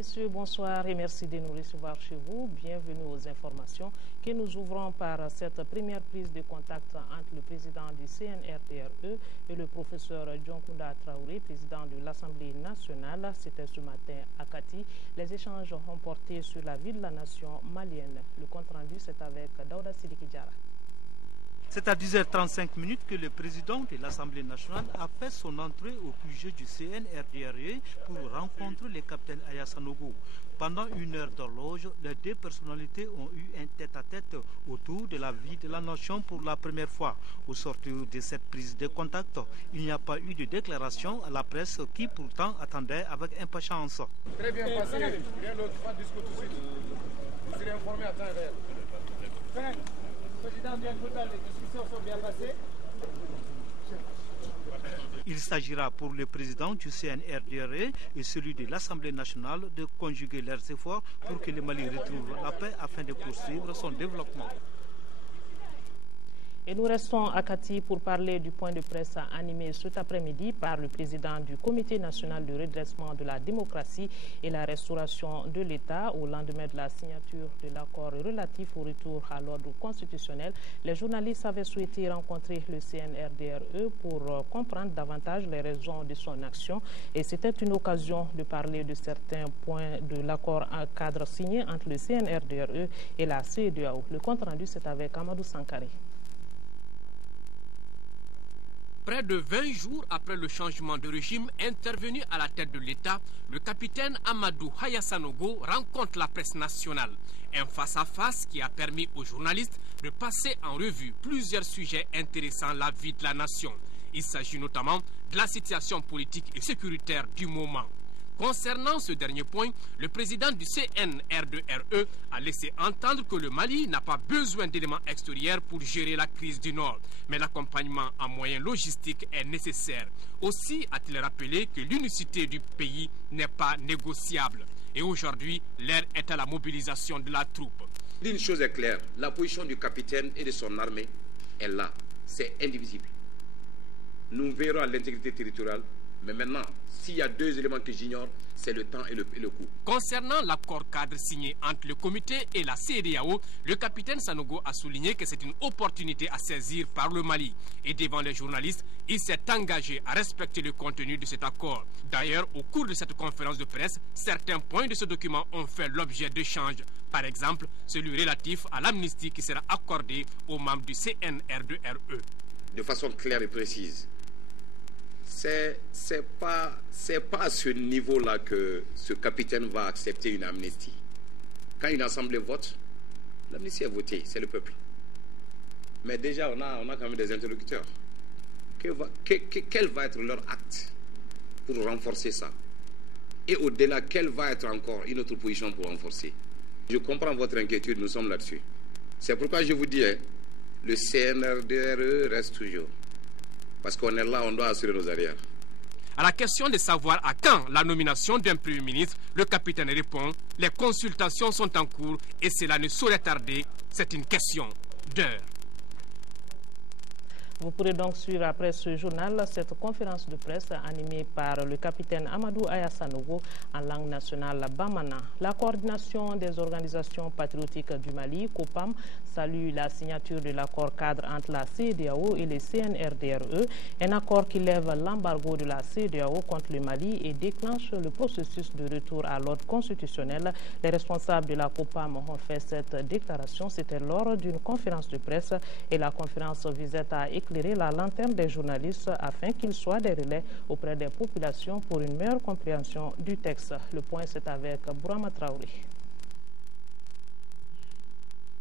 messieurs, bonsoir et merci de nous recevoir chez vous. Bienvenue aux informations que nous ouvrons par cette première prise de contact entre le président du CNRDRE et le professeur Dioncounda Traoré, président de l'Assemblée nationale. C'était ce matin à Kati. Les échanges ont porté sur la vie de la nation malienne. Le compte rendu, c'est avec Daouda Sidiki Diarra. C'est à 10h35 que le président de l'Assemblée nationale a fait son entrée au QG du CNRDRE pour rencontrer le capitaine Aya Sanogo. Pendant une heure d'horloge, les deux personnalités ont eu un tête-à-tête autour de la vie de la nation pour la première fois. Au sortir de cette prise de contact, il n'y a pas eu de déclaration à la presse qui pourtant attendait avec impatience. Très bien passé, rien d'autre, pas de discours tout de suite. Vous serez informé à temps réel. Président Dioncounda, les discussions sont bien passées. Il s'agira pour le président du CNRDRE et celui de l'Assemblée nationale de conjuguer leurs efforts pour que le Mali retrouve la paix afin de poursuivre son développement. Et nous restons à Kati pour parler du point de presse animé cet après-midi par le président du Comité national de redressement de la démocratie et la restauration de l'État. Au lendemain de la signature de l'accord relatif au retour à l'ordre constitutionnel, les journalistes avaient souhaité rencontrer le CNRDRE pour comprendre davantage les raisons de son action. Et c'était une occasion de parler de certains points de l'accord cadre signé entre le CNRDRE et la CEDEAO. Le compte rendu, c'est avec Amadou Sankare. Près de 20 jours après le changement de régime intervenu à la tête de l'État, le capitaine Amadou Aya Sanogo rencontre la presse nationale. Un face-à-face qui a permis aux journalistes de passer en revue plusieurs sujets intéressant la vie de la nation. Il s'agit notamment de la situation politique et sécuritaire du moment. Concernant ce dernier point, le président du CNRDRE a laissé entendre que le Mali n'a pas besoin d'éléments extérieurs pour gérer la crise du Nord, mais l'accompagnement en moyens logistiques est nécessaire. Aussi a-t-il rappelé que l'unicité du pays n'est pas négociable. Et aujourd'hui, l'heure est à la mobilisation de la troupe. Une chose est claire, la position du capitaine et de son armée est là, c'est indivisible. Nous verrons à l'intégrité territoriale. Mais maintenant, s'il y a deux éléments que j'ignore, c'est le temps et le coût. Concernant l'accord cadre signé entre le comité et la CEDEAO, le capitaine Sanogo a souligné que c'est une opportunité à saisir par le Mali. Et devant les journalistes, il s'est engagé à respecter le contenu de cet accord. D'ailleurs, au cours de cette conférence de presse, certains points de ce document ont fait l'objet d'échanges. Par exemple, celui relatif à l'amnistie qui sera accordée aux membres du CNRDRE. De façon claire et précise. C'est pas à ce niveau-là que ce capitaine va accepter une amnistie. Quand une assemblée vote, l'amnistie est votée, c'est le peuple. Mais déjà, on a quand même des interlocuteurs. Quel va être leur acte pour renforcer ça? Et au-delà, quelle va être encore une autre position pour renforcer? Je comprends votre inquiétude, nous sommes là-dessus. C'est pourquoi je vous dis, le CNRDRE reste toujours. Parce qu'on est là, on doit assurer nos arrières. À la question de savoir à quand la nomination d'un Premier ministre, le capitaine répond « Les consultations sont en cours et cela ne saurait tarder. C'est une question d'heure. » Vous pourrez donc suivre après ce journal cette conférence de presse animée par le capitaine Amadou Aya Sanogo en langue nationale bamana. La coordination des organisations patriotiques du Mali, COPAM, salue la signature de l'accord cadre entre la CEDEAO et le CNRDRE, un accord qui lève l'embargo de la CEDEAO contre le Mali et déclenche le processus de retour à l'ordre constitutionnel. Les responsables de la COPAM ont fait cette déclaration. C'était lors d'une conférence de presse et la conférence visait à éclairer la lanterne des journalistes afin qu'ils soient des relais auprès des populations pour une meilleure compréhension du texte. Le point, c'est avec Bourama Traoré.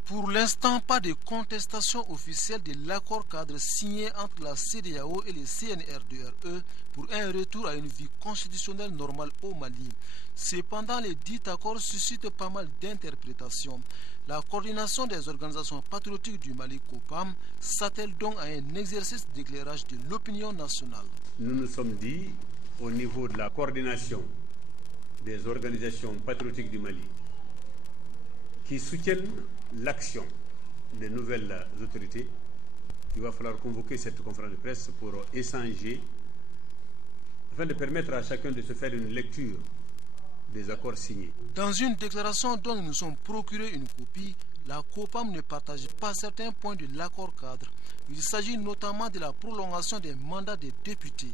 Pour l'instant, pas de contestation officielle de l'accord cadre signé entre la CEDEAO et le CNRDRE pour un retour à une vie constitutionnelle normale au Mali. Cependant, les dits accords suscitent pas mal d'interprétations. La coordination des organisations patriotiques du Mali, COPAM, s'attelle donc à un exercice d'éclairage de l'opinion nationale. Nous nous sommes dit, au niveau de la coordination des organisations patriotiques du Mali, qui soutiennent l'action des nouvelles autorités, il va falloir convoquer cette conférence de presse pour échanger, afin de permettre à chacun de se faire une lecture des accords signés. Dans une déclaration dont nous nous sommes procuré une copie, la COPAM ne partage pas certains points de l'accord cadre. Il s'agit notamment de la prolongation des mandats des députés.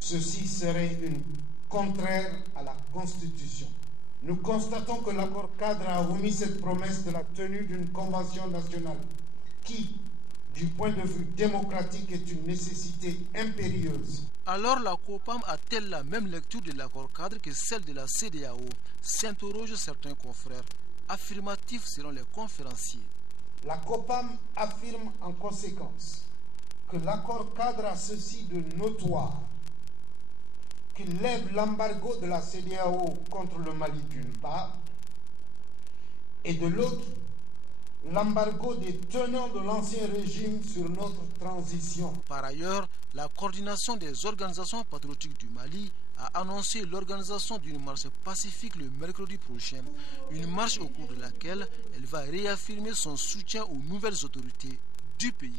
Ceci serait contraire à la Constitution. Nous constatons que l'accord cadre a omis cette promesse de la tenue d'une convention nationale qui, du point de vue démocratique, est une nécessité impérieuse. Alors la COPAM a-t-elle la même lecture de l'accord cadre que celle de la CEDEAO? S'interrogent certains confrères. Affirmatif selon les conférenciers. La COPAM affirme en conséquence que l'accord cadre a ceci de notoire, qu'il lève l'embargo de la CEDEAO contre le Mali d'une part, et de l'autre, l'embargo des tenants de l'ancien régime sur notre transition. Par ailleurs, la coordination des organisations patriotiques du Mali a annoncé l'organisation d'une marche pacifique le mercredi prochain. Une marche au cours de laquelle elle va réaffirmer son soutien aux nouvelles autorités du pays.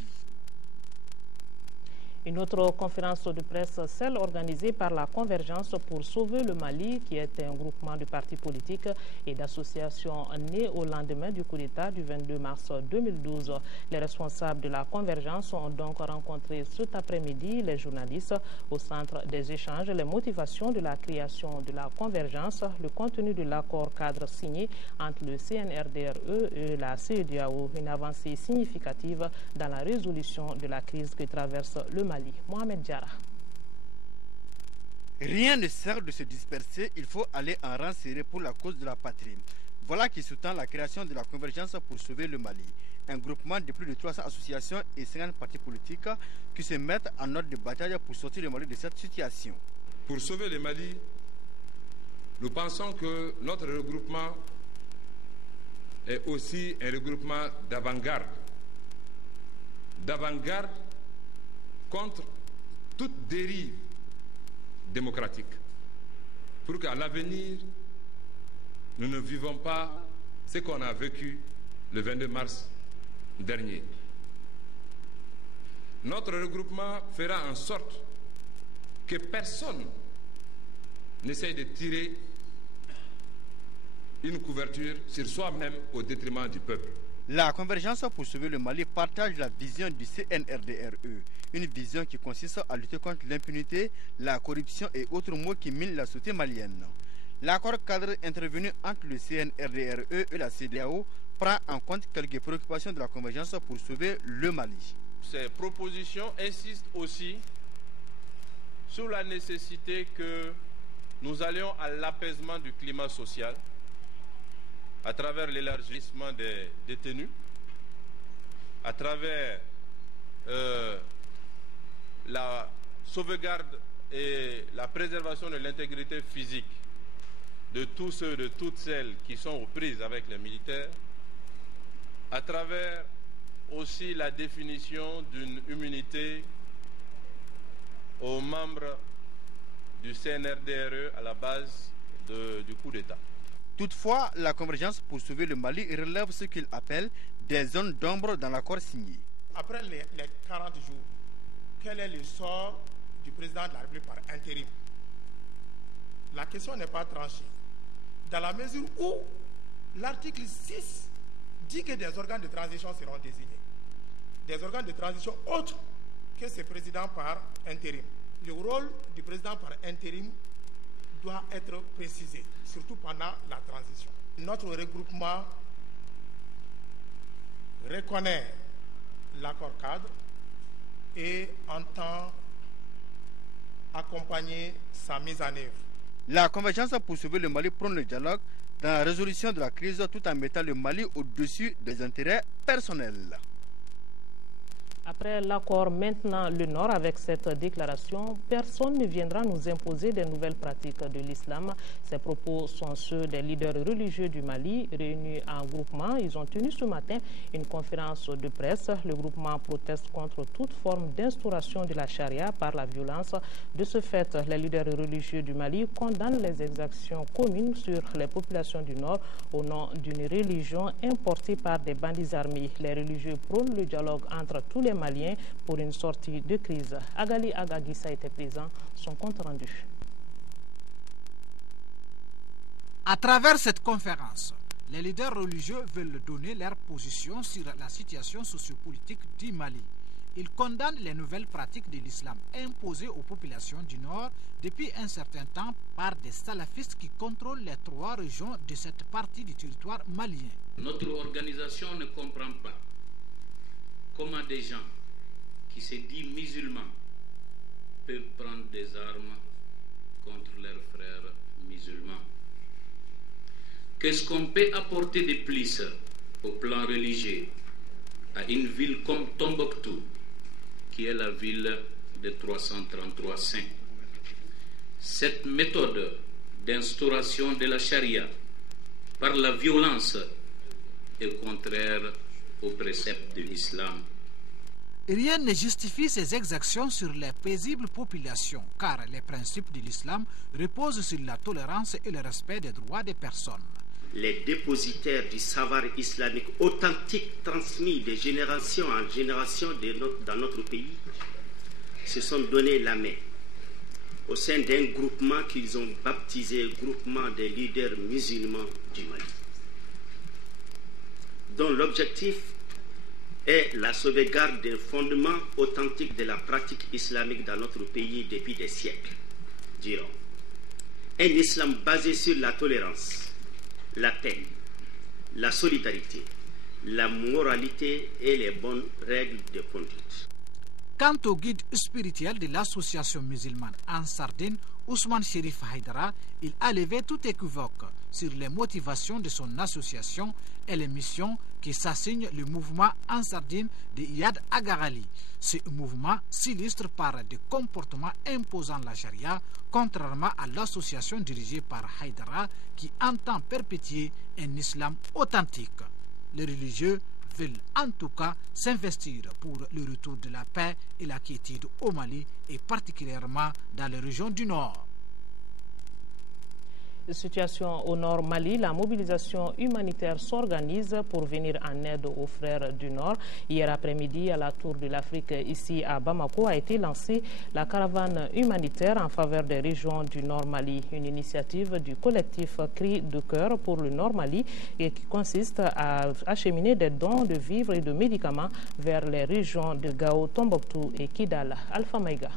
Une autre conférence de presse, celle organisée par la Convergence pour sauver le Mali, qui est un groupement de partis politiques et d'associations nées au lendemain du coup d'État du 22 mars 2012. Les responsables de la Convergence ont donc rencontré cet après-midi les journalistes au centre des échanges, les motivations de la création de la Convergence, le contenu de l'accord cadre signé entre le CNRDRE et la CEDEAO, une avancée significative dans la résolution de la crise que traverse le Mali. Mohamed Diarra. Rien ne sert de se disperser, il faut aller en rang serré pour la cause de la patrie. Voilà qui sous-tend la création de la Convergence pour sauver le Mali. Un groupement de plus de 300 associations et 50 partis politiques qui se mettent en ordre de bataille pour sortir le Mali de cette situation. Pour sauver le Mali, nous pensons que notre regroupement est aussi un regroupement d'avant-garde. D'avant-garde contre toute dérive démocratique, pour qu'à l'avenir, nous ne vivons pas ce qu'on a vécu le 22 mars dernier. Notre regroupement fera en sorte que personne n'essaye de tirer une couverture sur soi-même au détriment du peuple. La Convergence pour sauver le Mali partage la vision du CNRDRE, une vision qui consiste à lutter contre l'impunité, la corruption et autres maux qui minent la société malienne. L'accord cadre intervenu entre le CNRDRE et la CEDEAO prend en compte quelques préoccupations de la Convergence pour sauver le Mali. Ces propositions insistent aussi sur la nécessité que nous allions à l'apaisement du climat social à travers l'élargissement des détenus, à travers la sauvegarde et la préservation de l'intégrité physique de tous ceux, de toutes celles qui sont aux prises avec les militaires, à travers aussi la définition d'une immunité aux membres du CNRDRE à la base du coup d'État. Toutefois, la Convergence pour sauver le Mali relève ce qu'il appelle des zones d'ombre dans l'accord signé. Après les 40 jours, quel est le sort du président de la République par intérim? La question n'est pas tranchée. Dans la mesure où l'article 6 dit que des organes de transition seront désignés. Des organes de transition autres que ce président par intérim. Le rôle du président par intérim doit être précisé, surtout pendant la transition. Notre regroupement reconnaît l'accord cadre et entend accompagner sa mise en œuvre. La Convergence pour sauver le Mali prône le dialogue dans la résolution de la crise tout en mettant le Mali au-dessus des intérêts personnels. Après l'accord maintenant le Nord avec cette déclaration, personne ne viendra nous imposer des nouvelles pratiques de l'islam. Ces propos sont ceux des leaders religieux du Mali réunis en groupement. Ils ont tenu ce matin une conférence de presse. Le groupement proteste contre toute forme d'instauration de la charia par la violence. De ce fait, les leaders religieux du Mali condamnent les exactions communes sur les populations du Nord au nom d'une religion importée par des bandits armés. Les religieux prônent le dialogue entre tous les Maliens pour une sortie de crise. Agali Agagissa était présent, son compte rendu. À travers cette conférence, les leaders religieux veulent donner leur position sur la situation sociopolitique du Mali. Ils condamnent les nouvelles pratiques de l'islam imposées aux populations du Nord depuis un certain temps par des salafistes qui contrôlent les 3 régions de cette partie du territoire malien. Notre organisation ne comprend pas comment des gens qui se disent musulmans peuvent prendre des armes contre leurs frères musulmans. Qu'est-ce qu'on peut apporter de plus au plan religieux à une ville comme Tombouctou, qui est la ville de 333 saints? Cette méthode d'instauration de la charia par la violence est contraire aux préceptes de l'islam. Rien ne justifie ces exactions sur les paisibles populations, car les principes de l'islam reposent sur la tolérance et le respect des droits des personnes. Les dépositaires du savoir islamique authentique transmis de génération en génération dans notre pays se sont donné la main au sein d'un groupement qu'ils ont baptisé Groupement des leaders musulmans du Mali, dont l'objectif est la sauvegarde des fondements authentiques de la pratique islamique dans notre pays depuis des siècles durant. Un islam basé sur la tolérance, la paix, la solidarité, la moralité et les bonnes règles de conduite. Quant au guide spirituel de l'association musulmane en Sardine, Ousmane Chérif Haïdara, il a levé tout équivoque sur les motivations de son association et les missions qui s'assignent le mouvement en Sardine de Iyad Agarali. Ce mouvement s'illustre par des comportements imposant la charia, contrairement à l'association dirigée par Haïdara qui entend perpétuer un islam authentique. Les religieux veulent en tout cas s'investir pour le retour de la paix et la quiétude au Mali et particulièrement dans les régions du Nord. Situation au Nord Mali, la mobilisation humanitaire s'organise pour venir en aide aux frères du Nord. Hier après-midi, à la Tour de l'Afrique, ici à Bamako, a été lancée la caravane humanitaire en faveur des régions du Nord Mali. Une initiative du collectif Cri de cœur pour le Nord Mali et qui consiste à acheminer des dons de vivres et de médicaments vers les régions de Gao, Tombouctou et Kidal. Alpha Maïga.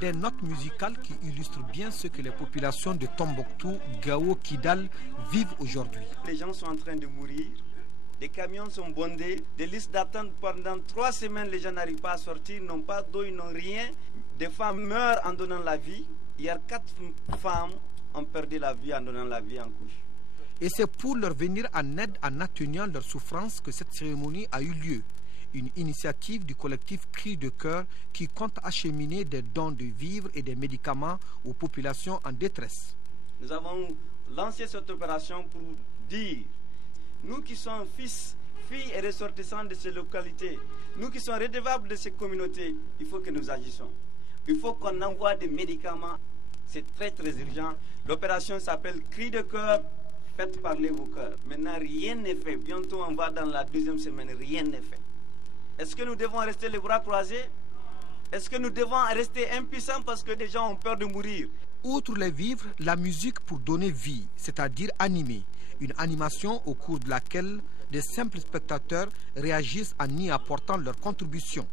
Des notes musicales qui illustrent bien ce que les populations de Tombouctou, Gao, Kidal vivent aujourd'hui. Les gens sont en train de mourir, des camions sont bondés, des listes d'attente pendant 3 semaines, les gens n'arrivent pas à sortir, n'ont pas d'eau, ils n'ont rien. Des femmes meurent en donnant la vie. Hier, 4 femmes ont perdu la vie en donnant la vie en couche. Et c'est pour leur venir en aide en atténuant leur souffrance que cette cérémonie a eu lieu. Une initiative du collectif Cri de cœur qui compte acheminer des dons de vivres et des médicaments aux populations en détresse. Nous avons lancé cette opération pour dire, nous qui sommes fils, filles et ressortissants de ces localités, nous qui sommes redevables de ces communautés, il faut que nous agissions. Il faut qu'on envoie des médicaments, c'est très très urgent. L'opération s'appelle Cri de cœur, faites parler vos cœurs. Maintenant rien n'est fait, bientôt on va dans la 2e semaine, rien n'est fait. Est-ce que nous devons rester les bras croisés? Est-ce que nous devons rester impuissants parce que des gens ont peur de mourir? Outre les vivres, la musique pour donner vie, c'est-à-dire animer. Une animation au cours de laquelle des simples spectateurs réagissent en y apportant leur contribution.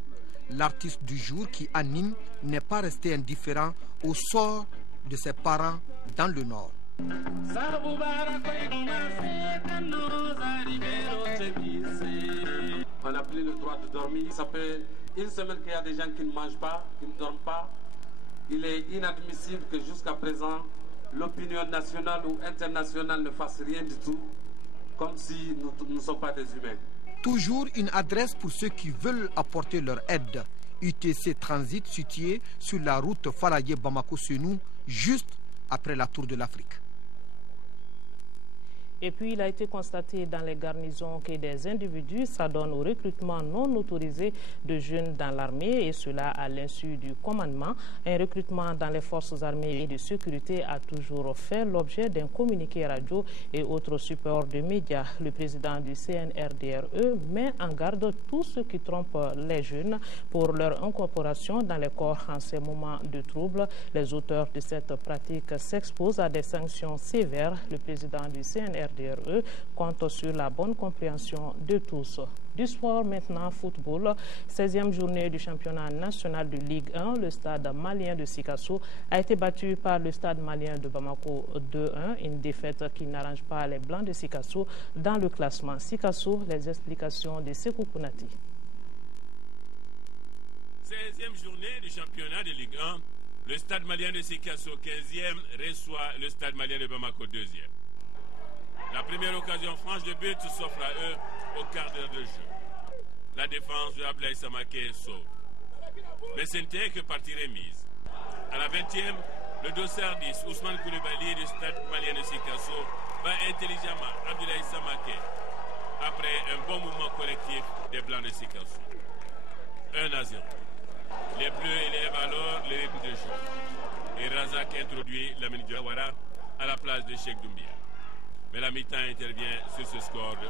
L'artiste du jour qui anime n'est pas resté indifférent au sort de ses parents dans le Nord. On n'a plus le droit de dormir. Ça fait 1 semaine qu'il y a des gens qui ne mangent pas, qui ne dorment pas. Il est inadmissible que jusqu'à présent, l'opinion nationale ou internationale ne fasse rien du tout, comme si nous ne sommes pas des humains. Toujours une adresse pour ceux qui veulent apporter leur aide. UTC Transit situé sur la route Falaye-Bamako-Senou, juste après la Tour de l'Afrique. Et puis, il a été constaté dans les garnisons que des individus s'adonnent au recrutement non autorisé de jeunes dans l'armée, et cela à l'insu du commandement. Un recrutement dans les forces armées et de sécurité a toujours fait l'objet d'un communiqué radio et autres supports de médias. Le président du CNRDRE met en garde tous ceux qui trompent les jeunes pour leur incorporation dans les corps en ces moments de trouble. Les auteurs de cette pratique s'exposent à des sanctions sévères. Le président du CNRDRE compte sur la bonne compréhension de tous. Du sport maintenant, football. 16e journée du championnat national de Ligue 1. Le stade malien de Sikasso a été battu par le stade malien de Bamako 2-1. Une défaite qui n'arrange pas les Blancs de Sikasso dans le classement. Sikasso, les explications de Sekou Kounati. 16e journée du championnat de Ligue 1. Le stade malien de Sikasso 15e reçoit le stade malien de Bamako 2e. La première occasion franche de but s'offre à eux au quart d'heure de jeu. La défense de Ablaye Samake sauve. Mais ce n'était que partie remise. À la 20e, le dossard 10, Ousmane Koulibaly du stade malien de Sikasso, bat intelligemment Abdoulaye Samake après un bon mouvement collectif des Blancs de Sikasso. 1-0. Les Bleus élèvent alors le rythme de jeu. Et Razak introduit Lamine Diawara à la place de Cheikh Doumbia. Mais la mi-temps intervient sur ce score de 1-0.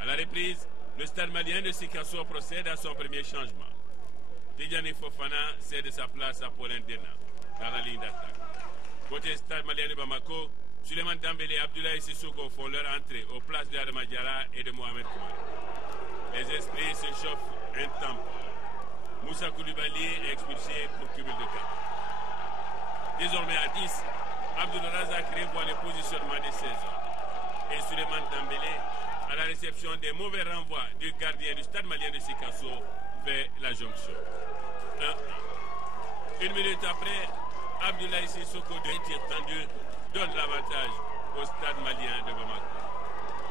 À la reprise, le stade malien de Sikasso procède à son premier changement. Tidjani Fofana cède sa place à Paulin Dena dans la ligne d'attaque. Côté stade malien de Bamako, Suleiman Dambélé et Abdoulaye Sissoko font leur entrée aux places de Adama Diarra et de Mohamed Koumari. Les esprits se chauffent un temps. Moussa Koulibaly est expulsé pour cumul de cas. Désormais à 10, Abdoul Razak revoit le positionnement des 16 hommes. Et Suleiman Dambélé, à la réception des mauvais renvois du gardien du stade malien de Sikasso, fait la jonction. 1-1. Une minute après, Abdoulaye Sissoko de tir tendu donne l'avantage au stade malien de Bamako.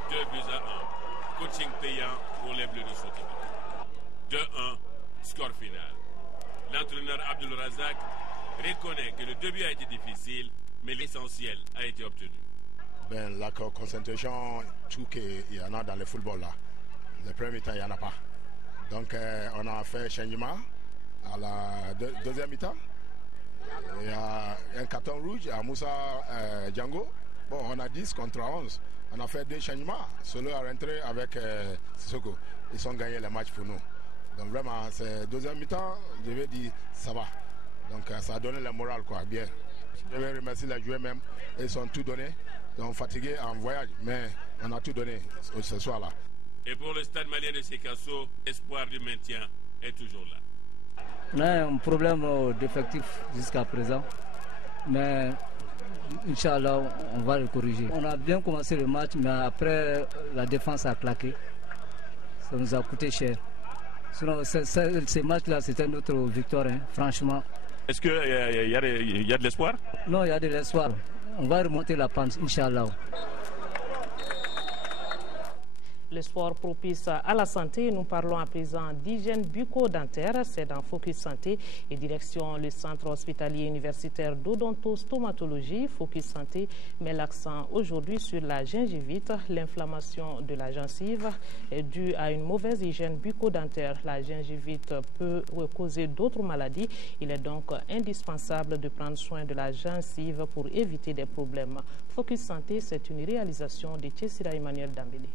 2-1. Coaching payant pour les Bleus de Sotiba. 2-1. Score final. L'entraîneur Abdoul Razak reconnaît que le début a été difficile, mais l'essentiel a été obtenu. La concentration, tout qu'il y en a dans le football là. Le premier temps, il n'y en a pas. Donc on a fait changement à la deuxième mi-temps. Il y a un carton rouge à Moussa Django. Bon, on a 10 contre 11. On a fait 2 changements. Solo a rentré avec Sissoko. Ils ont gagné le match pour nous. Donc vraiment, c'est deuxième mi-temps, je vais dire ça va. Donc ça a donné le moral quoi, bien. Je vais remercier les joueurs même, ils sont tout donnés. Donc fatigués en voyage, mais on a tout donné ce soir-là. Et pour le stade malien de Sikasso, l'espoir du maintien est toujours là. On a un problème d'effectif jusqu'à présent, mais Inch'Allah, on va le corriger. On a bien commencé le match, mais après la défense a claqué. Ça nous a coûté cher. Sinon, ces matchs-là, c'était notre victoire, hein, franchement. Est-ce qu'il y a de l'espoir? Non, il y a de l'espoir. On va remonter la pente, Inch'Allah. L'espoir propice à la santé. Nous parlons à présent d'hygiène bucco-dentaire. C'est dans Focus Santé et direction le centre hospitalier universitaire d'odontostomatologie. Focus Santé met l'accent aujourd'hui sur la gingivite. L'inflammation de la gencive est due à une mauvaise hygiène bucco-dentaire. La gingivite peut causer d'autres maladies. Il est donc indispensable de prendre soin de la gencive pour éviter des problèmes. Focus Santé, c'est une réalisation de Tchessira Emmanuel Dambélé.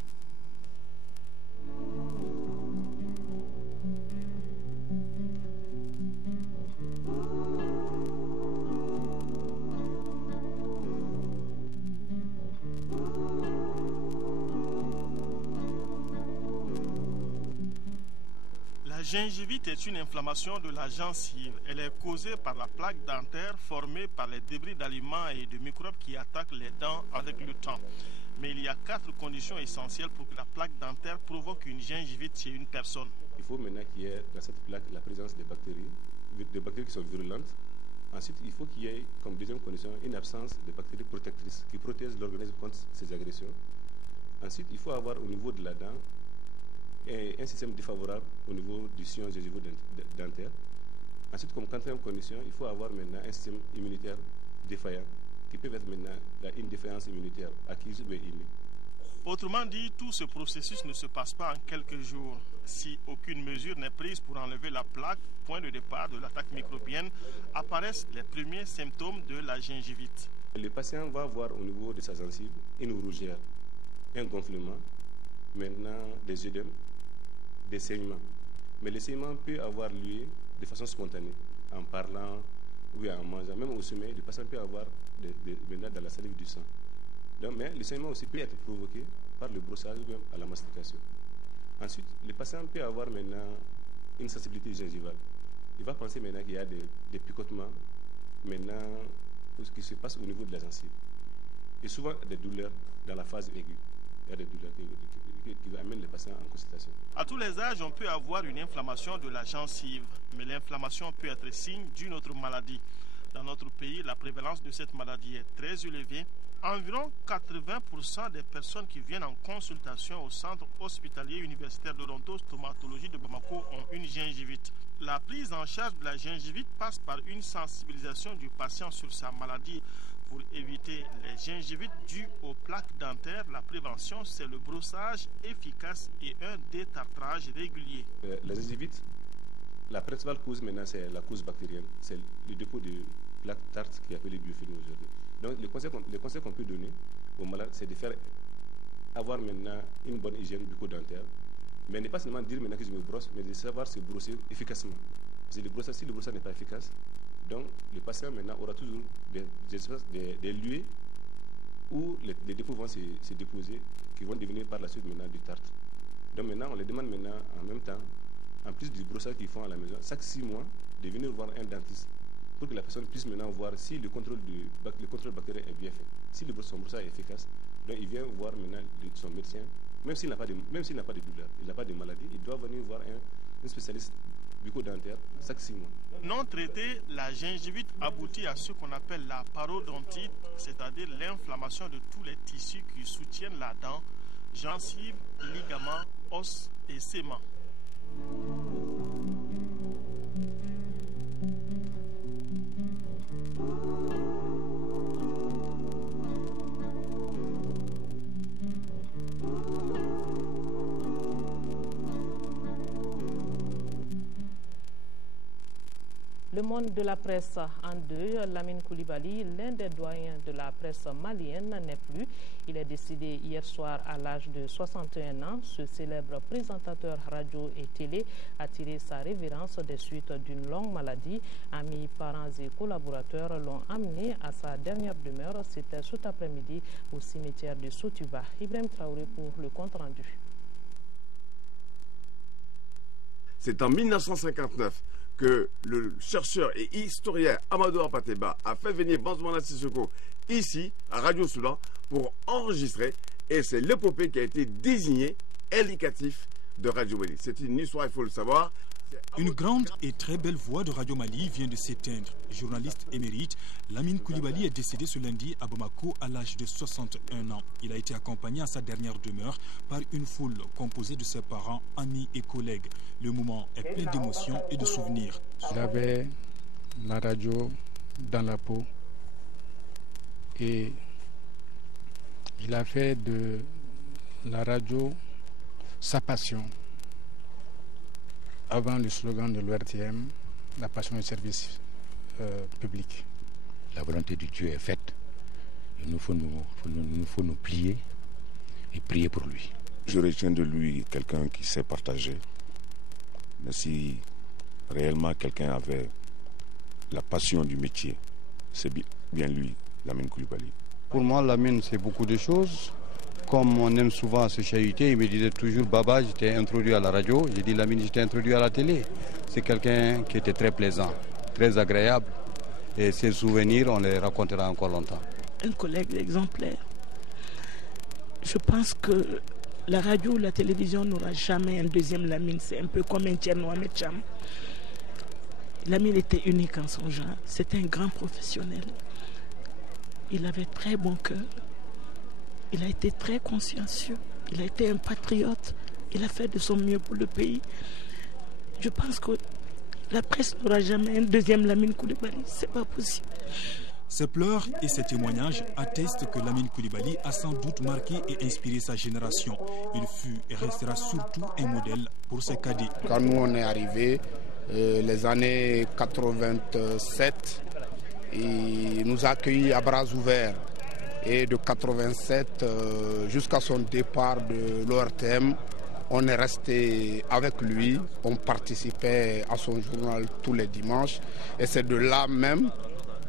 La gingivite est une inflammation de la gencive. Elle est causée par la plaque dentaire formée par les débris d'aliments et de microbes qui attaquent les dents avec le temps. Mais il y a 4 conditions essentielles pour que la plaque dentaire provoque une gingivite chez une personne. Il faut maintenant qu'il y ait dans cette plaque la présence des bactéries qui sont virulentes. Ensuite, il faut qu'il y ait comme deuxième condition une absence de bactéries protectrices qui protègent l'organisme contre ces agressions. Ensuite, il faut avoir au niveau de la dent un système défavorable au niveau du sillon gingivo-dentaire. Ensuite, comme quatrième condition, il faut avoir maintenant un système immunitaire défaillant. qui peuvent être maintenant une défaillance immunitaire acquise ou innée. Autrement dit, tout ce processus ne se passe pas en quelques jours. Si aucune mesure n'est prise pour enlever la plaque, point de départ de l'attaque microbienne, apparaissent les premiers symptômes de la gingivite. Le patient va avoir au niveau de sa gencive une rougeur, un gonflement, maintenant des œdèmes, des saignements. Mais le saignement peut avoir lieu de façon spontanée, en parlant ou en mangeant. Même au sommeil, le patient peut avoir maintenant dans la salive du sang. Donc, mais le saignement aussi peut être provoqué par le brossage ou même à la mastication. Ensuite, le patient peut avoir maintenant une sensibilité gingivale. Il va penser maintenant qu'il y a des picotements maintenant qui se passent au niveau de la gencive. Et souvent des douleurs dans la phase aiguë. Il y a des douleurs qui amènent les patients en consultation. À tous les âges, on peut avoir une inflammation de la gencive, mais l'inflammation peut être signe d'une autre maladie. Dans notre pays, la prévalence de cette maladie est très élevée. Environ 80% des personnes qui viennent en consultation au centre hospitalier universitaire d'odontostomatologie de Bamako ont une gingivite. La prise en charge de la gingivite passe par une sensibilisation du patient sur sa maladie. Pour éviter les gingivites dues aux plaques dentaires, la prévention, c'est le brossage efficace et un détartrage régulier. La gingivite, la principale cause maintenant, c'est la cause bactérienne. C'est le dépôt de plaques tartes qui est appelé biofilm aujourd'hui. Donc, le conseil qu'on peut donner aux malades, c'est de faire avoir maintenant une bonne hygiène bucco-dentaire. Mais ne pas seulement dire maintenant que je me brosse, mais de savoir se brosser efficacement. Parce que si le brossage n'est pas efficace, donc le patient maintenant aura toujours des lieux où les dépôts vont se déposer, qui vont devenir par la suite maintenant du tartre. Donc maintenant, on les demande maintenant en même temps, en plus du brossage qu'ils font à la maison, chaque 6 mois, de venir voir un dentiste pour que la personne puisse maintenant voir si le contrôle bactérien est bien fait. Si son brossage est efficace, donc il vient voir maintenant son médecin, même s'il n'a pas de douleur, il n'a pas de maladie, il doit venir voir un spécialiste bucco-dentaire chaque 6 mois. Non traitée, la gingivite aboutit à ce qu'on appelle la parodontite, c'est-à-dire l'inflammation de tous les tissus qui soutiennent la dent, gencives, ligaments, os et séments. Le monde de la presse en deuil, Lamine Coulibaly, l'un des doyens de la presse malienne, n'est plus. Il est décédé hier soir à l'âge de 61 ans. Ce célèbre présentateur radio et télé a tiré sa révérence des suites d'une longue maladie. Amis, parents et collaborateurs l'ont amené à sa dernière demeure. C'était cet après-midi au cimetière de Sotuba. Ibrahim Traoré pour le compte-rendu. C'est en 1959 que le chercheur et historien Amadou Apateba a fait venir Banzouana Sissoko ici, à Radio Soudan, pour enregistrer. Et c'est l'épopée qui a été désignée indicatif de Radio Mali. C'est une histoire, il faut le savoir. Une grande et très belle voix de Radio Mali vient de s'éteindre. Journaliste émérite, Lamine Coulibaly est décédé ce lundi à Bamako à l'âge de 61 ans. Il a été accompagné à sa dernière demeure par une foule composée de ses parents, amis et collègues. Le moment est plein d'émotions et de souvenirs. Il avait la radio dans la peau et il a fait de la radio sa passion. Avant le slogan de l'ORTM, la passion du service public. La volonté de Dieu est faite. Il nous faut nous plier et prier pour lui. Je retiens de lui quelqu'un qui sait partager. Mais si réellement quelqu'un avait la passion du métier, c'est bien lui, Lamine Coulibaly. Pour moi, Lamine, c'est beaucoup de choses. Comme on aime souvent se chahuter, il me disait toujours « Baba, j'étais introduit à la radio ». J'ai dit « Lamine, j'étais introduit à la télé ». C'est quelqu'un qui était très plaisant, très agréable. Et ses souvenirs, on les racontera encore longtemps. Un collègue exemplaire. Je pense que la radio ou la télévision n'aura jamais un deuxième Lamine. C'est un peu comme un Thierno Ahmed Cham. Lamine était unique en son genre. C'était un grand professionnel. Il avait très bon cœur. Il a été très consciencieux, il a été un patriote, il a fait de son mieux pour le pays. Je pense que la presse n'aura jamais un deuxième Lamine Coulibaly, c'est pas possible. Ces pleurs et ces témoignages attestent que Lamine Coulibaly a sans doute marqué et inspiré sa génération. Il fut et restera surtout un modèle pour ses cadets. Quand nous on est arrivés, les années 87, il nous a accueillis à bras ouverts. Et de 87 jusqu'à son départ de l'ORTM, on est resté avec lui, on participait à son journal tous les dimanches. Et c'est de là même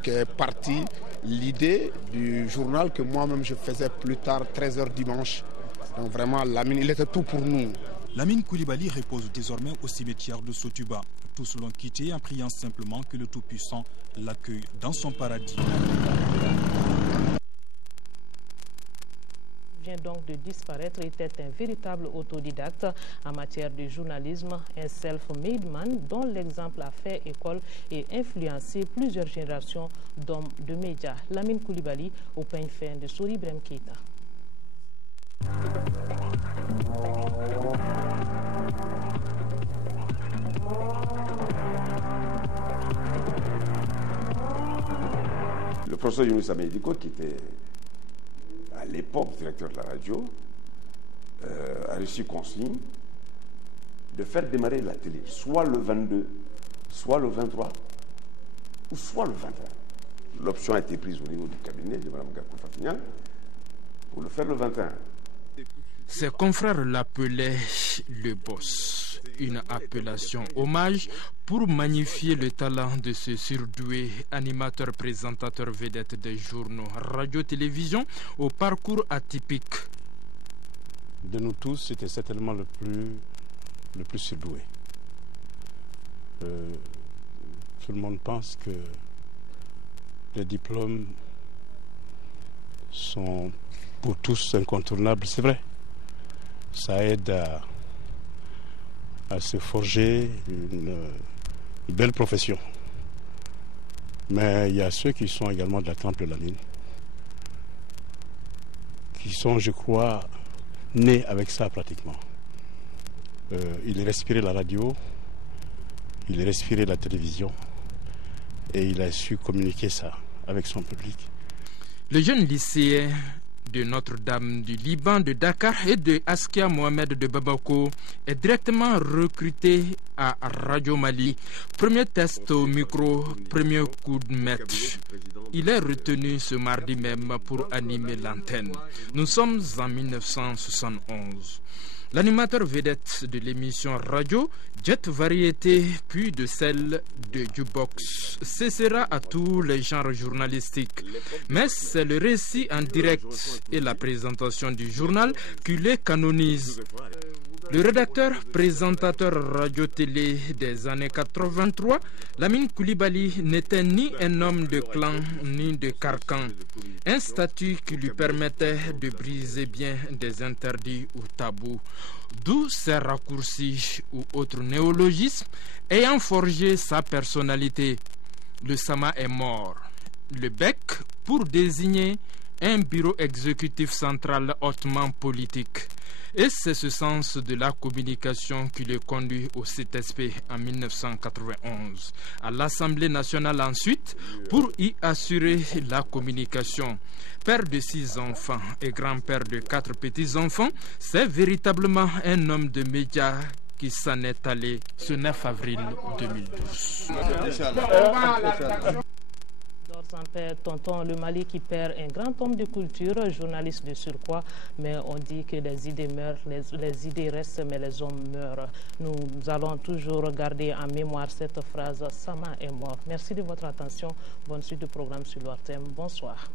qu'est partie l'idée du journal que moi-même je faisais plus tard, 13h dimanche. Donc vraiment, Lamine, il était tout pour nous. Lamine Coulibaly repose désormais au cimetière de Sotuba. Tous l'ont quitté en priant simplement que le Tout-Puissant l'accueille dans son paradis. Vient donc de disparaître, était un véritable autodidacte en matière de journalisme, un self-made man dont l'exemple a fait école et influencé plusieurs générations d'hommes de médias. Lamine Coulibaly au peigne fin de Souri Ibrahim Keïta. Le professeur Younous Amédiko, qui était à l'époque directeur de la radio, a reçu consigne de faire démarrer la télé, soit le 22, soit le 23, ou soit le 21. L'option a été prise au niveau du cabinet de Mme Gakou Fafignan pour le faire le 21. Ses confrères l'appelaient le boss, une appellation hommage pour magnifier le talent de ce surdoué animateur-présentateur vedette des journaux radio-télévision au parcours atypique. De nous tous, c'était certainement le plus surdoué. Tout le monde pense que les diplômes sont pour tous incontournables, c'est vrai. Ça aide à se forger une belle profession. Mais il y a ceux qui sont également de la trempe de Lamine, qui sont, je crois, nés avec ça pratiquement. Il respirait la radio, il respirait la télévision et il a su communiquer ça avec son public. Le jeune lycéen de Notre-Dame du Liban de Dakar et de Askia Mohamed de Bamako est directement recruté à Radio Mali. Premier test au micro, premier coup de maître. Il est retenu ce mardi même pour animer l'antenne. Nous sommes en 1971. L'animateur vedette de l'émission radio, Jet Variété, puis de celle de Jukebox, cessera à tous les genres journalistiques. Mais c'est le récit en direct et la présentation du journal qui les canonise. Le rédacteur, présentateur radio-télé des années 83, Lamine Coulibaly n'était ni un homme de clan ni de carcan. Un statut qui lui permettait de briser bien des interdits ou tabous. D'où ces raccourcis ou autres néologismes ayant forgé sa personnalité. Le Sama est mort. Le bec pour désigner un bureau exécutif central hautement politique. Et c'est ce sens de la communication qui le conduit au CTSP en 1991. À l'Assemblée nationale ensuite, pour y assurer la communication. Père de 6 enfants et grand-père de 4 petits-enfants, c'est véritablement un homme de médias qui s'en est allé ce 9 avril 2012. Sans père, tonton, le Mali qui perd un grand homme de culture, journaliste de surcroît, mais on dit que les idées meurent, les idées restent, mais les hommes meurent. Nous allons toujours garder en mémoire cette phrase, Sama est mort. Merci de votre attention. Bonne suite de programme sur l'ORTM. Bonsoir.